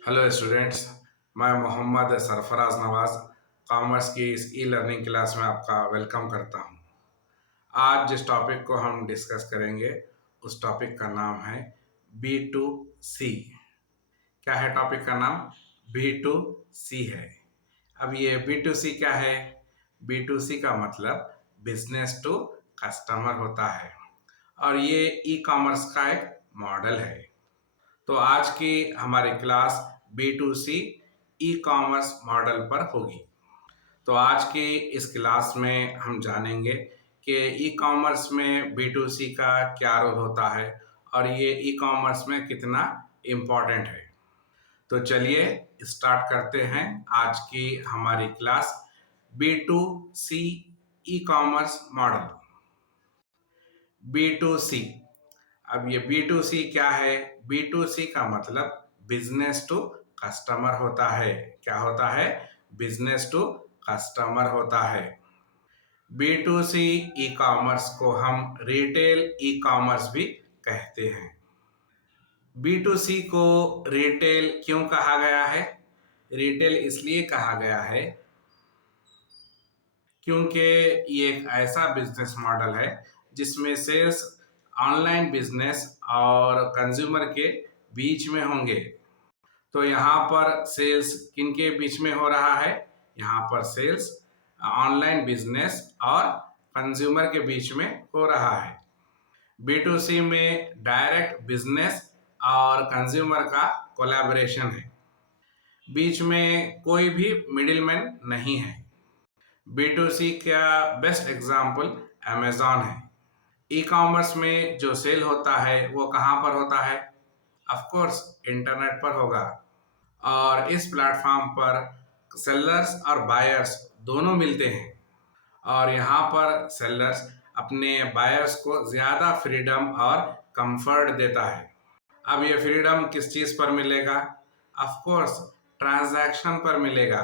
Hello students. मैं Mohammad Sarfaraz Nawaz commerce की इस ई लर्निंग क्लास में आपका वेलकम करता हूं। आज जिस टॉपिक को हम डिस्कस करेंगे उस टॉपिक का नाम है बी टू सी। क्या है टॉपिक का नाम? बी टू सी है। अब ये बी टू सी क्या है? बी टू सी का मतलब बिजनेस टू कस्टमर होता है और ये ई कॉमर्स का एक मॉडल है। तो आज की हमारी class B to C e commerce model पर होगी। तो आज की इस क्लास में हम जानेंगे कि ई कॉमर्स में बी टू सी का क्या रोल होता है और ये ई कॉमर्स में कितना इम्पोर्टेंट है। तो चलिए स्टार्ट करते हैं आज की हमारी class B to C e commerce model. B to C. अब ये बी टू सी क्या है? बी टू सी का मतलब बिजनेस टू कस्टमर होता है। क्या होता है? बिजनेस टू कस्टमर होता है। B to C e commerce को हम रिटेल ई कॉमर्स भी कहते हैं। बी टू सी को रिटेल क्यों कहा गया है? रिटेल इसलिए कहा गया है क्योंकि ये एक ऐसा बिजनेस मॉडल है जिसमें सेल्स ऑनलाइन बिजनेस और कंज्यूमर के बीच में होंगे। तो यहाँ पर सेल्स किन के बीच में हो रहा है? यहाँ पर सेल्स ऑनलाइन बिजनेस और कंज्यूमर के बीच में हो रहा है। बी टू सी में डायरेक्ट बिजनेस और कंज्यूमर का कोलैबोरेशन है। बीच में कोई भी मिडिलमैन नहीं है। बी टू सी का बेस्ट एग्जाम्पल अमेजॉन है। ई कॉमर्स में जो सेल होता है वो कहाँ पर होता है? ऑफ कोर्स इंटरनेट पर होगा। और इस प्लेटफॉर्म पर सेलर्स और बायर्स दोनों मिलते हैं और यहाँ पर सेलर्स अपने बायर्स को ज़्यादा फ्रीडम और कंफर्ट देता है। अब ये फ्रीडम किस चीज़ पर मिलेगा? ऑफ कोर्स ट्रांजैक्शन पर मिलेगा,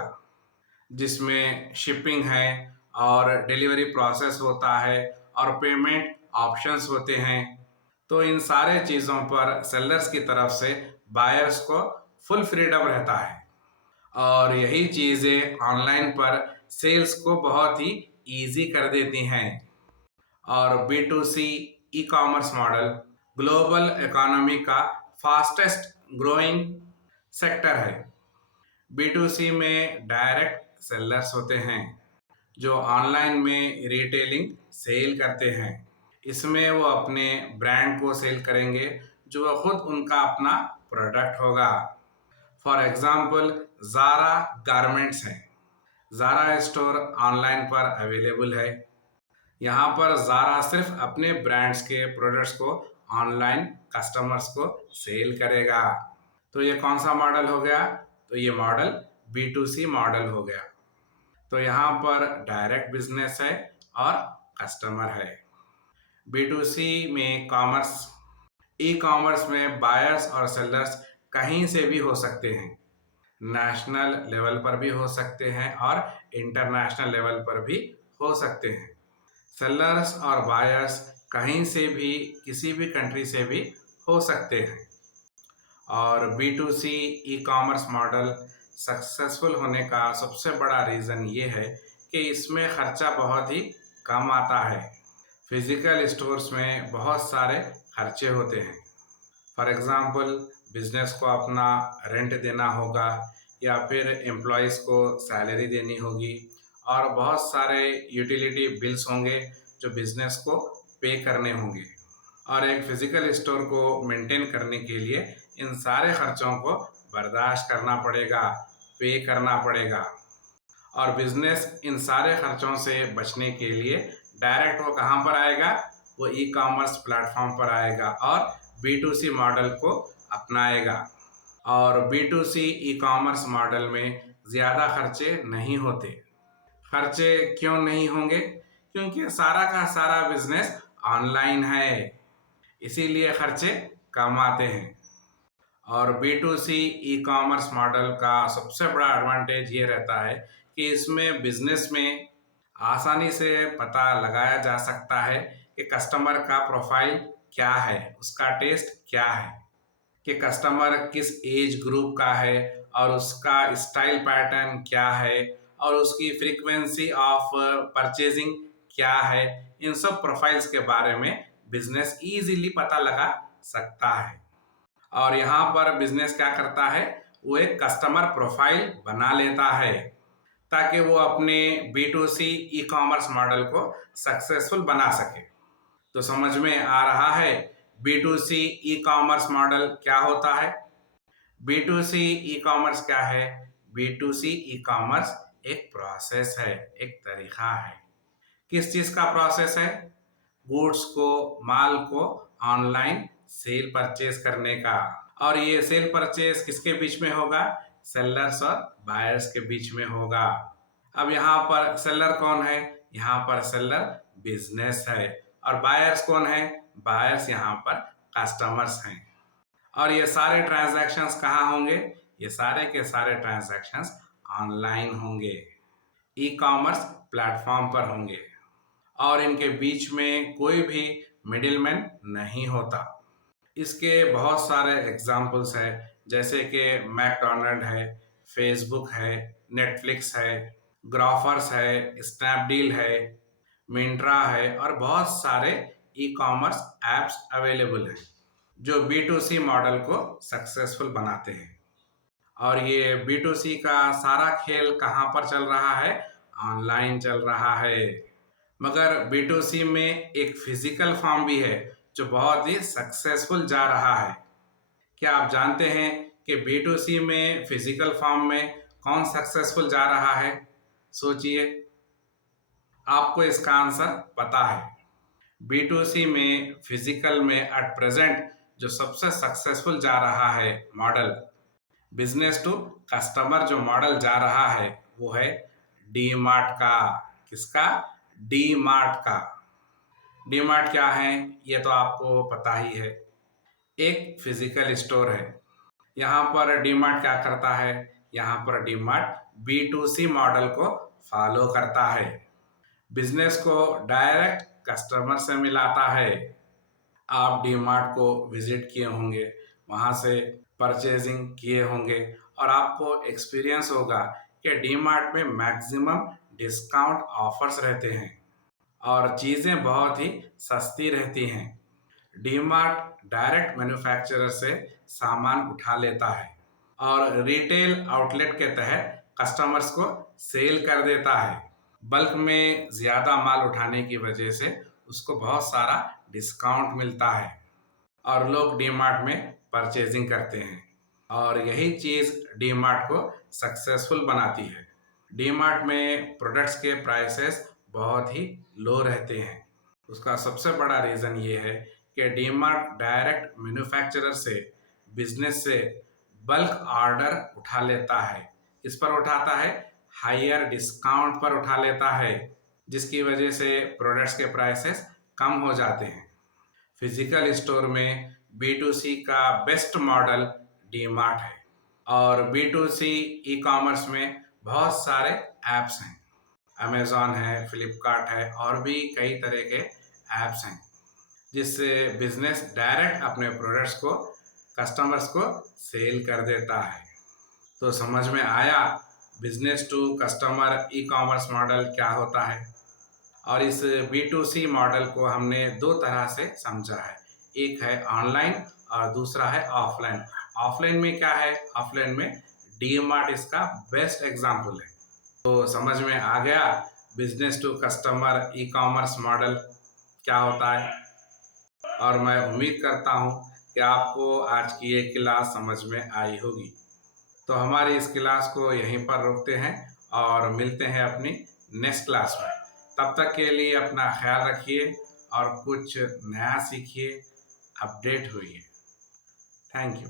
जिसमें शिपिंग है और डिलीवरी प्रोसेस होता है और पेमेंट ऑप्शंस होते हैं। तो इन सारे चीज़ों पर सेलर्स की तरफ से बायर्स को फुल फ्रीडम रहता है और यही चीज़ें ऑनलाइन पर सेल्स को बहुत ही इजी कर देती हैं। और B to C e commerce model global economy का फास्टेस्ट ग्रोइंग सेक्टर है। बी टू सी में डायरेक्ट सेलर्स होते हैं जो ऑनलाइन में रिटेलिंग सेल करते हैं। इसमें वो अपने ब्रांड को सेल करेंगे जो खुद उनका अपना प्रोडक्ट होगा। फॉर एग्जाम्पल ज़ारा गारमेंट्स है। ज़ारा स्टोर ऑनलाइन पर अवेलेबल है। यहाँ पर ज़ारा सिर्फ अपने ब्रांड्स के प्रोडक्ट्स को ऑनलाइन कस्टमर्स को सेल करेगा। तो ये कौन सा मॉडल हो गया? तो ये model B to C model हो गया। तो यहाँ पर डायरेक्ट बिजनेस है और कस्टमर है। बी टू सी में कॉमर्स ई कॉमर्स में बायर्स और सेलर्स कहीं से भी हो सकते हैं। नेशनल लेवल पर भी हो सकते हैं और इंटरनेशनल लेवल पर भी हो सकते हैं। सेलर्स और बायर्स कहीं से भी किसी भी कंट्री से भी हो सकते हैं। और B to C e commerce model successful होने का सबसे बड़ा रीज़न ये है कि इसमें खर्चा बहुत ही कम आता है। फिजिकल स्टोर्स में बहुत सारे खर्चे होते हैं। फॉर एग्ज़ाम्पल बिजनेस को अपना रेंट देना होगा या फिर एम्प्लॉयज़ को सैलरी देनी होगी और बहुत सारे यूटिलिटी बिल्स होंगे जो बिजनेस को पे करने होंगे। और एक फिजिकल स्टोर को मेंटेन करने के लिए इन सारे खर्चों को बर्दाश्त करना पड़ेगा, पे करना पड़ेगा। और बिजनेस इन सारे खर्चों से बचने के लिए डायरेक्ट वो कहाँ पर आएगा? वो ई कॉमर्स प्लेटफॉर्म पर आएगा और बी टू सी मॉडल को अपनाएगा। और B to C e commerce model में ज़्यादा खर्चे नहीं होते। खर्चे क्यों नहीं होंगे? क्योंकि सारा का सारा बिजनेस ऑनलाइन है, इसीलिए खर्चे कम आते हैं। और B to C e commerce model का सबसे बड़ा एडवांटेज ये रहता है कि इसमें बिजनेस में आसानी से पता लगाया जा सकता है कि कस्टमर का प्रोफाइल क्या है, उसका टेस्ट क्या है। कि कस्टमर किस एज ग्रुप का है और उसका स्टाइल पैटर्न क्या है और उसकी फ्रीक्वेंसी ऑफ परचेजिंग क्या है। इन सब प्रोफाइल्स के बारे में बिजनेस इजीली पता लगा सकता है। और यहाँ पर बिजनेस क्या करता है, वो एक कस्टमर प्रोफाइल बना लेता है ताकि वो अपने B2C ई कॉमर्स मॉडल को सक्सेसफुल बना सके। तो समझ में आ रहा है B2C ई कॉमर्स मॉडल क्या होता है। B2C ई कॉमर्स क्या है? B2C ई कॉमर्स एक प्रोसेस है, एक तरीका है। किस चीज का प्रोसेस है? गुड्स को, माल को ऑनलाइन सेल परचेज करने का। और ये सेल परचेज किसके बीच में होगा? सेलर्स और बायर्स के बीच में होगा। अब यहाँ पर सेलर कौन है? यहाँ पर सेलर बिजनेस है। और बायर्स कौन है? बायर्स यहाँ पर कस्टमर्स हैं। और ये सारे ट्रांजैक्शंस कहाँ होंगे? ये सारे के सारे ट्रांजैक्शंस ऑनलाइन होंगे, ई कॉमर्स प्लेटफॉर्म पर होंगे और इनके बीच में कोई भी मिडिलमैन नहीं होता। इसके बहुत सारे एग्जाम्पल्स हैं, जैसे कि मैकडोनल्ड है, फेसबुक है, नेटफ्लिक्स है, ग्रॉफर्स है, स्नैपडील है, मिंट्रा है और बहुत सारे ई कॉमर्स एप्स अवेलेबल हैं जो B2C मॉडल को सक्सेसफुल बनाते हैं। और ये B2C का सारा खेल कहाँ पर चल रहा है? ऑनलाइन चल रहा है। मगर B2C में एक फिजिकल फॉर्म भी है जो बहुत ही सक्सेसफुल जा रहा है। क्या आप जानते हैं कि B2C में फिजिकल फॉर्म में कौन सक्सेसफुल जा रहा है? सोचिए, आपको इसका आंसर पता है। B2C में फिजिकल में एट प्रेजेंट जो सबसे सक्सेसफुल जा रहा है मॉडल, बिजनेस टू कस्टमर जो मॉडल जा रहा है, वो है डी मार्ट का। किसका? डी मार्ट का। डी मार्ट क्या है ये तो आपको पता ही है, एक फिजिकल स्टोर है। यहाँ पर डी मार्ट क्या करता है? यहाँ पर डी मार्ट B2C मॉडल को फॉलो करता है, बिजनेस को डायरेक्ट कस्टमर से मिलाता है। आप डी मार्ट को विजिट किए होंगे, वहाँ से परचेजिंग किए होंगे और आपको एक्सपीरियंस होगा कि डी मार्ट में मैक्सिमम डिस्काउंट ऑफर्स रहते हैं और चीज़ें बहुत ही सस्ती रहती हैं। डी मार्ट डायरेक्ट मैन्युफैक्चरर से सामान उठा लेता है और रिटेल आउटलेट के तहत कस्टमर्स को सेल कर देता है। बल्क में ज़्यादा माल उठाने की वजह से उसको बहुत सारा डिस्काउंट मिलता है और लोग डी मार्ट में परचेजिंग करते हैं और यही चीज़ डी मार्ट को सक्सेसफुल बनाती है। डी मार्ट में प्रोडक्ट्स के प्राइसेस बहुत ही लो रहते हैं। उसका सबसे बड़ा रीज़न ये है कि डी मार्ट डायरेक्ट मैन्युफैक्चरर से, बिजनेस से बल्क ऑर्डर उठा लेता है। इस पर उठाता है, हायर डिस्काउंट पर उठा लेता है, जिसकी वजह से प्रोडक्ट्स के प्राइसेस कम हो जाते हैं। फिजिकल स्टोर में B2C का बेस्ट मॉडल डी मार्ट है और B2C ई कॉमर्स में बहुत सारे ऐप्स हैं, अमेज़ॉन है, फ्लिपकार्ट है और भी कई तरह के ऐप्स हैं, जिससे बिजनेस डायरेक्ट अपने प्रोडक्ट्स को कस्टमर्स को सेल कर देता है। तो समझ में आया business to customer e commerce model क्या होता है। और इस B2C मॉडल को हमने दो तरह से समझा है, एक है ऑनलाइन और दूसरा है ऑफलाइन। ऑफलाइन में क्या है? ऑफलाइन में डी मार्ट इसका बेस्ट एग्जाम्पल है। तो समझ में आ गया business to customer e commerce model क्या होता है। और मैं उम्मीद करता हूँ कि आपको आज की ये क्लास समझ में आई होगी। तो हमारी इस क्लास को यहीं पर रोकते हैं और मिलते हैं अपनी नेक्स्ट क्लास में। तब तक के लिए अपना ख्याल रखिए और कुछ नया सीखिए, अपडेट हुइए। Thank you.